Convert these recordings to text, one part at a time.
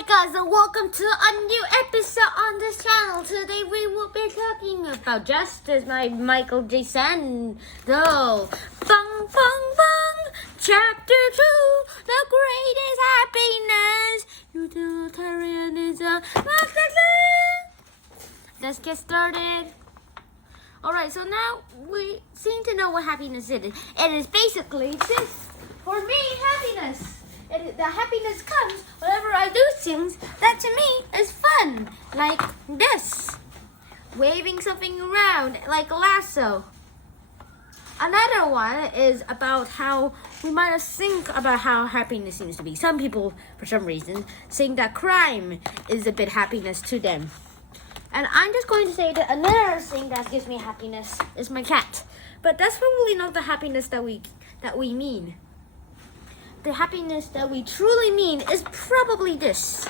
Hi guys, and welcome to a new episode on this channel. Today we will be talking about justice by Michael J. Sandel. Bung, bung, bung. Chapter 2, The Greatest Happiness. Utilitarianism. Let's get started. Alright, so now we seem to know what happiness is. It is basically this. For me, happiness. The happiness comes whenever I do things that to me is fun. Like this. Waving something around like a lasso. Another one is about how we might think about how happiness seems to be. Some people, for some reason, think that crime is a bit happiness to them. And I'm just going to say that another thing that gives me happiness is my cat. But that's probably not the happiness that we mean. The happiness that we truly mean is probably this.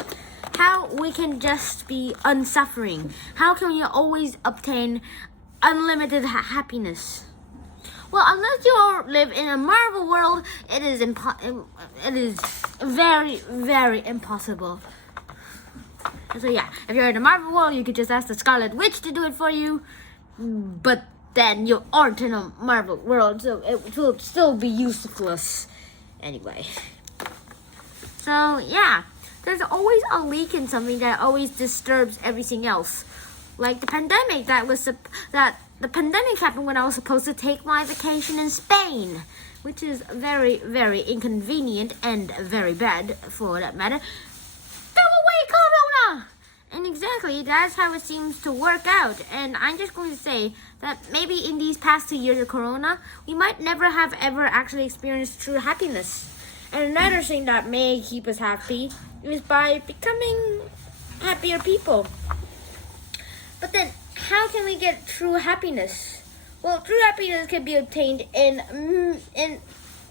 How we can just be unsuffering. How can we always obtain unlimited happiness? Well, unless you live in a Marvel world, it is very, very impossible. So yeah, if you're in a Marvel world, you could just ask the Scarlet Witch to do it for you. But then you aren't in a Marvel world, so it will still be useless. Anyway, so yeah, there's always a leak in something that always disturbs everything else. Like the pandemic, the pandemic happened when I was supposed to take my vacation in Spain, which is very, very inconvenient and very bad for that matter. Go away, Corona! And exactly, that's how it seems to work out. And I'm just going to say that maybe in these past 2 years of Corona, we might never have ever actually experienced true happiness. And another thing that may keep us happy is by becoming happier people. But then, how can we get true happiness? Well, true happiness can be obtained in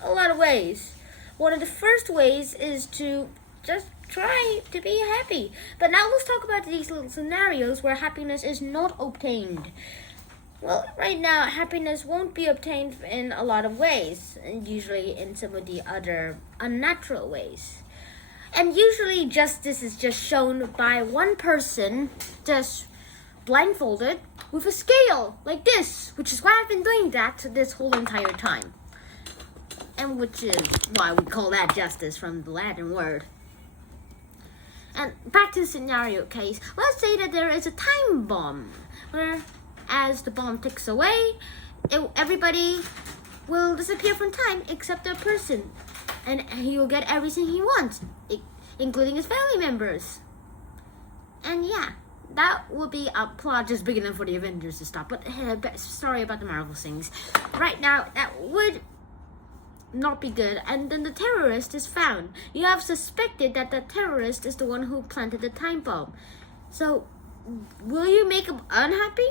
a lot of ways. One of the first ways is to just try to be happy. But now let's talk about these little scenarios where happiness is not obtained. Well, right now, happiness won't be obtained in a lot of ways, and usually in some of the other unnatural ways. And usually justice is just shown by one person just blindfolded with a scale like this, which is why I've been doing that this whole entire time. And which is why we call that justice from the Latin word. And back to the scenario case, let's say that there is a time bomb where as the bomb ticks away, everybody will disappear from time except that person. And he will get everything he wants, including his family members. And yeah, that would be a plot just big enough for the Avengers to stop. But sorry about the Marvel things. Right now, that would not be good. And then the terrorist is found. You have suspected that the terrorist is the one who planted the time bomb. So, will you make him unhappy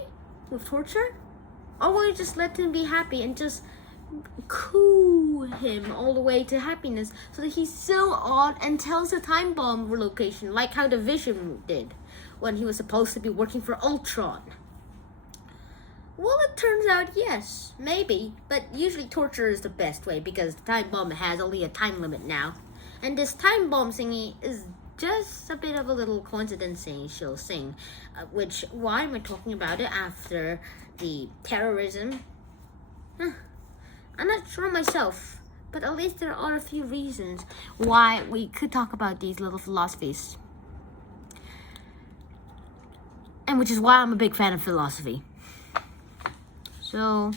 with torture? Or will you just let him be happy and just coo him all the way to happiness so that he's so odd and tells the time bomb location, like how the Vision did when he was supposed to be working for Ultron? Well, it turns out yes, maybe, but usually torture is the best way because the time bomb has only a time limit now. And this time bomb thingy is just a bit of a little coincidence she'll sing, which, why am I talking about it after the terrorism? I'm not sure myself, but at least there are a few reasons why we could talk about these little philosophies. And which is why I'm a big fan of philosophy. So,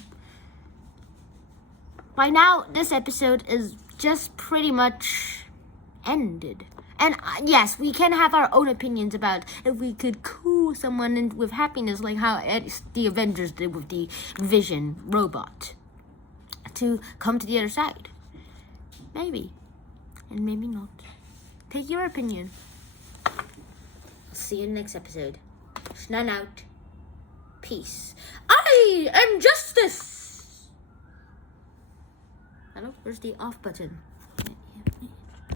by now, this episode is just pretty much ended. And yes, we can have our own opinions about if we could coo someone with happiness like how the Avengers did with the Vision robot to come to the other side. Maybe. And maybe not. Take your opinion. I'll see you in the next episode. Snun out. Peace. I am justice! Hello? Where's the off button?